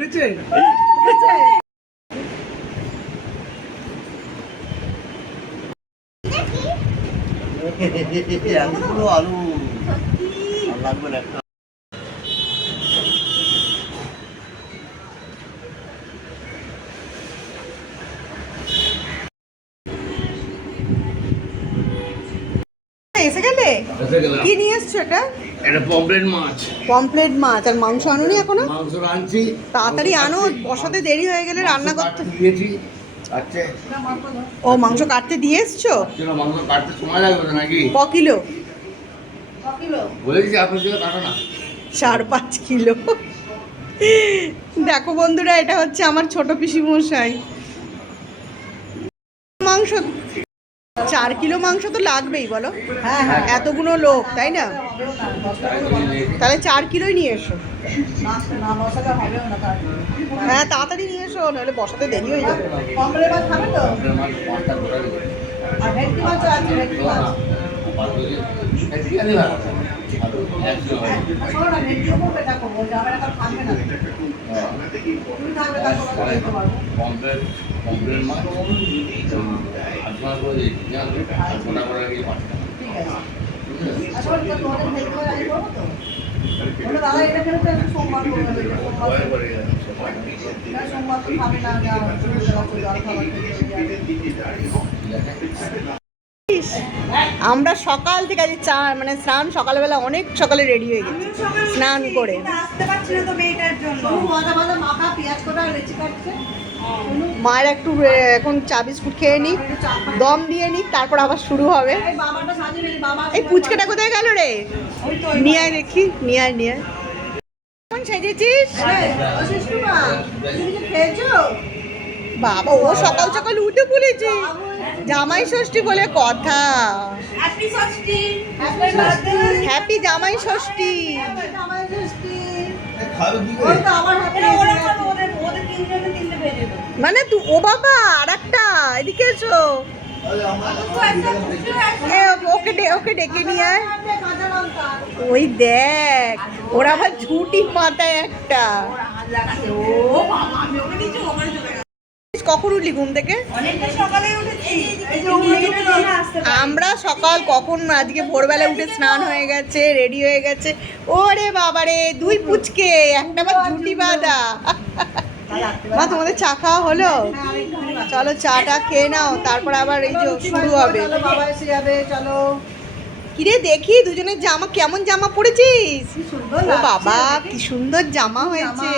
উঠেছে আলু লাগবে না একটা। এসে গেলে কি নিয়ে এসছো? এটা পমফ্রেট মাছ। পমফ্রেট মাছ। আর মাংস আনোনি এখনো? মাংস আনছি, তাড়াতাড়ি আনো, বসাতে দেরি হয়ে গেলে রান্না করতে। দিয়েছি আচ্ছা। ও মাংস কাটতে দিয়ে এসছো? মাংস কাটতে সময় লাগবে তো নাকি? ক কিলো বলে দিচ্ছি আপনার জন্য কাটো না। 4-5 কিলো। দেখো বন্ধুরা, এটা হচ্ছে আমার ছোট পিসি মশাই। মাংস 4 কিলো মাংস তো লাগবেই বলো। হ্যাঁ হ্যাঁ, এতগুলো লোক, তাই না? তাহলে 4 কিলোই নিয়ে এসো। হ্যাঁ তাড়াতাড়ি নিয়ে এসো, নাহলে বসাতে দেরি হয়ে যাবে। আমরা সকাল থেকে আজ মানে স্নান সকালবেলা অনেক সকালে রেডি হয়ে গেছি, স্নান করে। মায়ের একটু এখন চা বিস্কুট খেয়ে নিই, দম দিয়ে নিই, তারপর আবার শুরু হবে। এই পুচকাটা কোথায় গেল রে? নিয়ে আয় দেখি, নিয়ে আয় নিয়ে আয়। কেমন সেজেছিস বাবা? ও সকাল সকাল উঠে পড়েছে, জামাই ষষ্ঠী বলে কথা। হ্যাপি জামাই ষষ্ঠী। মানে তুই, ও বাবা আর একটা, এদিকে এসো। ওকে ডেকে নিয়ে আয়। ওই দেখ, ওরা আবার ঝুটি মাথায় একটা। কখন উঠলি ঘুম থেকে? আমরা সকাল কখন, আজকে ভোরবেলা উঠে স্নান হয়ে গেছে, রেডি হয়ে গেছে। ওরে বাবারে, 2 পুচকে, একটা আবার ঝুটি বাঁধা। মা তোমাদের চা খাওয়া হলো? চলো চাটা খেয়ে নাও, তারপর আবার এই যে শুরু হবে। চলো কিরে দেখি দুজনের জামা, কেমন জামা পরেছিস? ও বাবা কি সুন্দর জামা হয়েছে।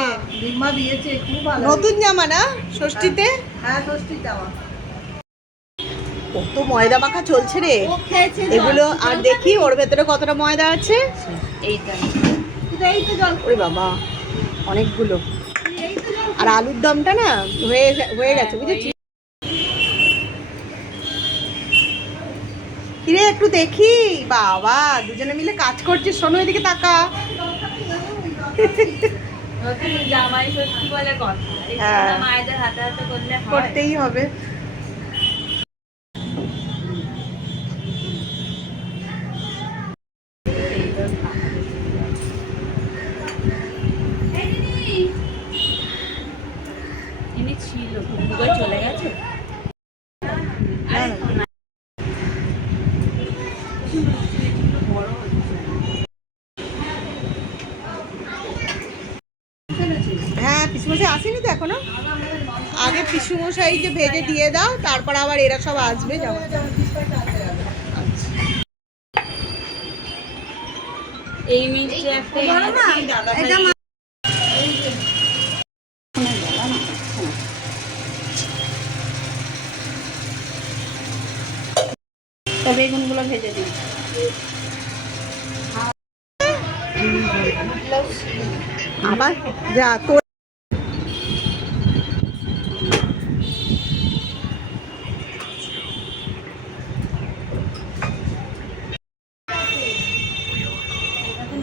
নতুন জামা না ষষ্ঠীতে? কত ময়দা মাখা চলছে রে এগুলো। আর দেখি ওর ভেতরে কতটা ময়দা আছে। ওরে বাবা অনেকগুলো। আর আলুর দমটা না হয়ে গেছে বুঝেছি। কিরে একটু দেখি, বাবা দুজনে মিলে কাজ করছিস। শোনো এদিকে তাকা। জামাই ষষ্ঠী বলে কথা, মায়েদের হাতে হাতে করলে করতেই হবে। ছিল চলে গেছে। হ্যাঁ পিসুমশাই আসেনি তো এখনো। আগে পিসুমশাইকে ভেজে দিয়ে দাও, তারপর আবার এরা সব আসবে। এই মিষ্টি একটা বেগুনগুলো ভেজে দিই। আবার যা তোর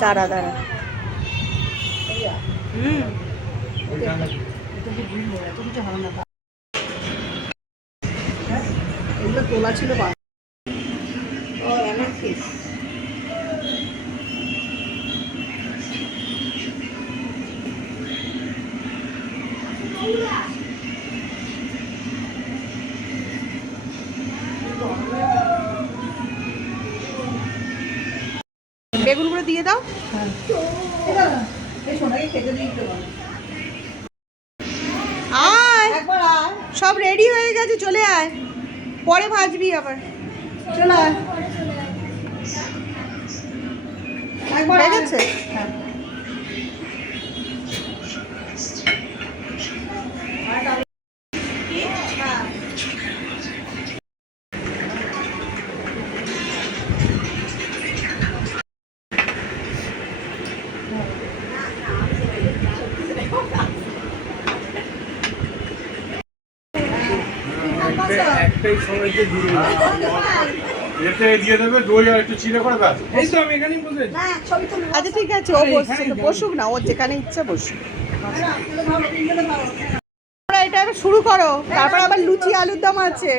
দাঁড়া দাঁড়া। এগুলো তোলা ছিল। বেগুনগুলো দিয়ে দাও। আয়, সব রেডি হয়ে গেছে, চলে আয়, পরে ভাজবি আবার। চলে আয়, হয়ে গেছে। একটাই সময়তে দিয়ে এতে দিয়ে দেবে দই আর একটু চিড়ে করে ব্যাস। এই তো আমি এখানেই বসে আচ্ছা ঠিক আছে, ও বসছে তো বসুক না, ওর যেখানে ইচ্ছা বসুক। তোমরা এটা এবার শুরু করো, তারপর আবার লুচি আলুর দম আছে।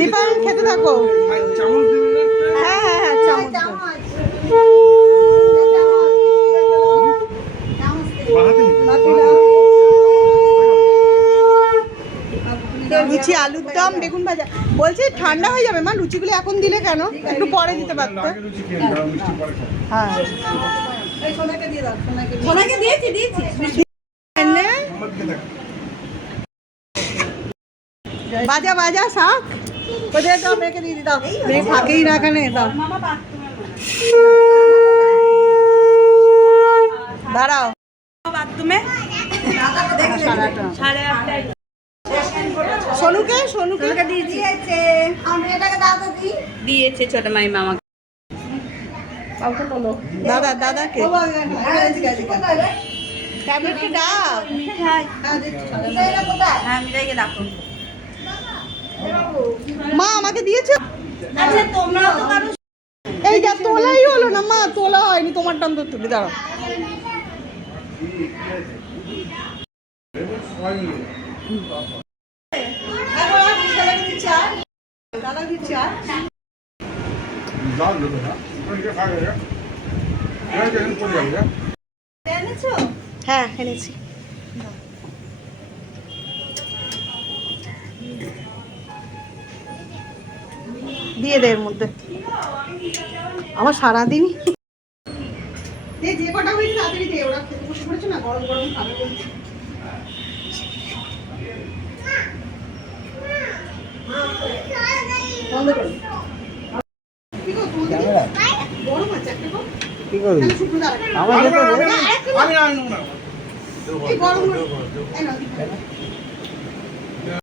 দীপায়ন খেতে থাকো। চামচ দেবে না? হ্যাঁ হ্যাঁ হ্যাঁ, চামচ দাও। বাহাতে নিতে। লুচি আলুর দম বেগুন ভাজা। বলছি ঠান্ডা হয়ে যাবে মা, লুচিগুলো এখন দিলে কেন, একটু পরে দিতে পারতে। আগে লুচি খেয়ে নাও, মিষ্টি পরে খাও। হ্যাঁ সোনাকে দিয়েছি দিয়েছি এনে আমাকে দেখ। বাজা বাজা শাক কোথায় দাও, মেয়েকে দিয়ে দাও, মেয়ে থাকেই না এখানে। দাও, দাঁড়াও। বাথরুমে সাড়ে 8টায় সোনুকে সোনুকে দিয়েছে দিয়েছে ছোট মাইমা আমাকে। দাদা দাদাকে ট্যাবলেটকে দাও। মিঠাই হ্যাঁ মিঠাইকে রাখো। মা আমাকে দিয়েছো। আচ্ছা তোমরা তো কারো এইটা তোলাই হলো না মা, তোলা হয়নি, তোমার টান তো তুলি। দাঁড়াও, সবাই মিলে। জল দেবে না? ওইটা খাবে না? এটা এখন পড়ে যাবে। হ্যাঁ এনেছি। দিয়ে দে এর মধ্যে। আমার সারাদিন যে কটা হয়েছে তাড়াতাড়ি দে, ওরা খেতে বসে পড়েছে না, গরম গরম খাবে বলছে। বন্ধ করো। কি গো, তোমাদের গরম আছে একটা গো? কি করবি? শুকনো দাঁড়া। আমার আমি না। এই গরম এই নাও।